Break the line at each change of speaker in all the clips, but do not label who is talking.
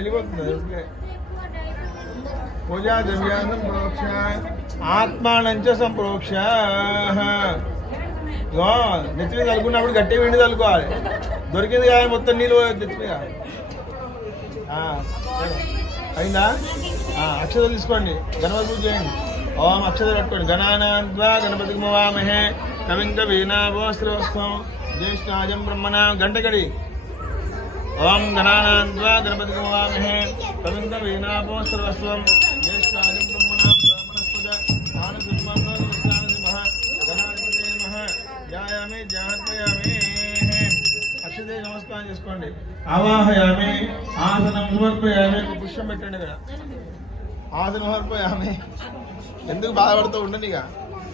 వెళ్ళిపోతుంది పూజా ద్రవ్యాన్ని ప్రోక్ష ఆత్మానంచ సంప్రోక్ష ఇగో నెత్తి మీద తలుకున్నప్పుడు గట్టి వెండి తలుకోవాలి దొరికింది కానీ మొత్తం నీళ్ళు పోయొద్దు నెత్తి మీద అయిందా అక్షతలు తీసుకోండి గణపతి పూజ చేయండి ఓం అక్షతలు కట్టుకోండి గణానాద్వా గణపతికి మవామహే కవిం కవీనాభోస్త్రవస్తం జ్యేష్ఠాజం బ్రహ్మణ గంటగడి ఓం గణానాద్వా గణపతికి మవామహే కవిం కవీనాభోస్త్రవస్తం జ్యేష్ఠాజం బ్రహ్మణ బ్రాహ్మణస్పద ఆనసింహ గణాధిపతే నమః. ధ్యాయామి ధ్యానర్పయామి అక్షతే నమస్కారం చేసుకోండి. ఆవాహయామి ఆసనం సమర్పయామి. పుష్పం పెట్టండి ఇక్కడ. ఆసనం సమర్పయామి. ఎందుకు బాధపడుతూ ఉండండి ఇక?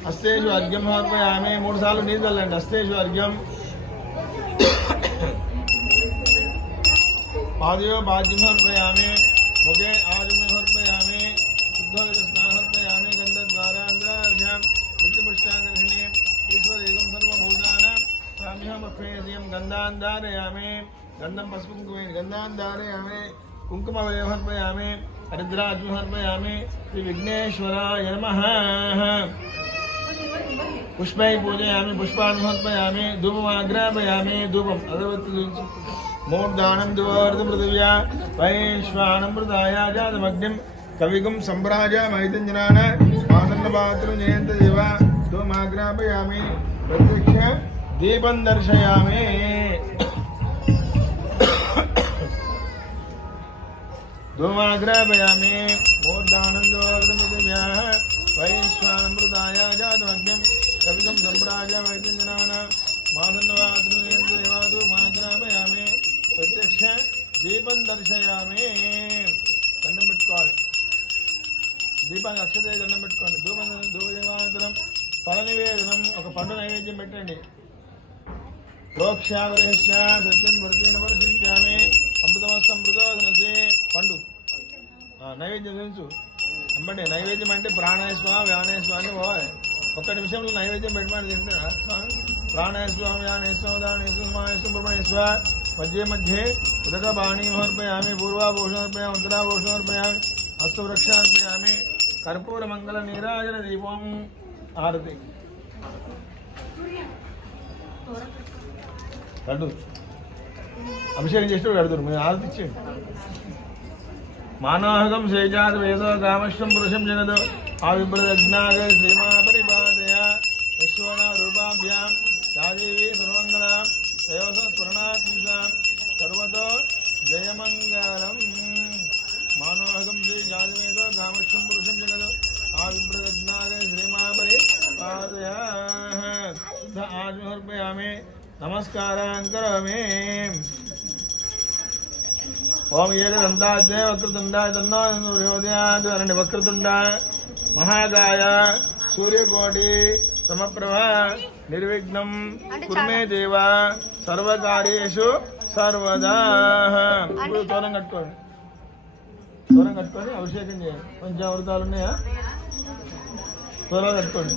హస్తేషు అర్ఘ్యం సమర్పయామి. మూడు సార్లు నీళ్ళు చల్లండి. హస్తేషు అర్ఘ్యం. पादयो बाज्यम अर्पयामे मुखे आजमे अर्पयामे शुद्धविरस्नान अर्पयामे गन्धद्वारान्ध्रार्घ्यां नित्यपुष्टाकर्षणे ईश्वर एकं सर्वभूतानां स्वाम्यहमर्पयेयं गन्धान् धारयामे गन्धं पशुकुङ्कुमेन गन्धान् धारयामे कुङ्कुमवलयं अर्पयामे हरिद्राज्यं अर्पयामे श्रीविघ्नेश्वराय नमः। पुष्पै पूजयामि, पुष्पान् समर्पयामि धूपमाग्रापयामि, धूपम् अगरबत्ति மூர்தானம் திவாரதமிருதவியா வைஸ்வானமிருதாயா ஜாதமக்னிம் கவிகும் சம்பராஜா மைதஞ்சனான மாதன்னபாத்திரம் ஜெயந்த தேவா துவமாகிராபயாமி பிரத்யக்ஷ தீபம் தர்ஷயாமே. धूमाग्रभयामि मूर्धानन्दोग्रमृदिव्याः वैश्वानमृताय जातमग्निं कवितं सम्प्राजावैतञ्जनाना मासन्नवात्र దీపం దర్శయామి. దండం పెట్టుకోవాలి. దీపానికి అక్షతే దండం పెట్టుకోండి. ధూపం ధూపదేవాంతరం ఫల నివేదనం ఒక పండు నైవేద్యం పెట్టండి. ప్రోక్షావరేష్య సత్యం వృత్తిని పరిశీలించామి అమృతమస్తం మృతోదనసి. పండు. నైవేద్యం తెలుసు. అమ్మండి నైవేద్యం అంటే ప్రాణాయస్వామి వ్యానేశ్వ అని పోవాలి. ఒక్క నిమిషంలో నైవేద్యం పెట్టమని తింటారా? ప్రాణాయస్వ వ్యానేశ్వ దానేశ్వ మానేశ్వ బ్రహ్మణేశ్వ మధ్య మధ్యే ఉదక బాణి సమర్పయామి పూర్వాభూషణర్పయామి ఉత్తరాభూషణర్పయామి హస్తవృక్షార్పయామి కర్పూర మంగళ నీరాజన దీపం ఆరతి కడు అభిషేకం చేసి కడుతురు మీరు ఆరతి ఇచ్చేయండి మానవహకం శేజాత వేదో కామశ్వం పురుషం జగద ఆవిభ్రదజ్ఞాగ శ్రీమా పరిపాదయ యశ్వన రూపాభ్యాం సాదేవి సర్వంగళాం దయోస స్మరణాత్మికాం సర్వతో జయమంగళం. మానోహకం శ్రీ జాతవేదో కామక్షం పురుషం జగదు. ఆవిప్రదజ్ఞాలే శ్రీమాపరి పరిపాదయ శుద్ధ ఆత్మహర్పయామి. నమస్కారం కరోమి. ఓం ఏకదంతాధ్యయ వక్రతుండాయ తన్నోదయాద్ అనండి వక్రతుండ మహాగాయ సూర్యకోటి సమప్రభ. నిర్విఘ్నం కుర్మే దేవ సర్వకార్యేషు సర్వదా. ఇప్పుడు తోరం కట్టుకోండి. తోరం కట్టుకొని అభిషేకం చేయండి. పంచామృతాలు ఉన్నాయా? తోరం కట్టుకోండి.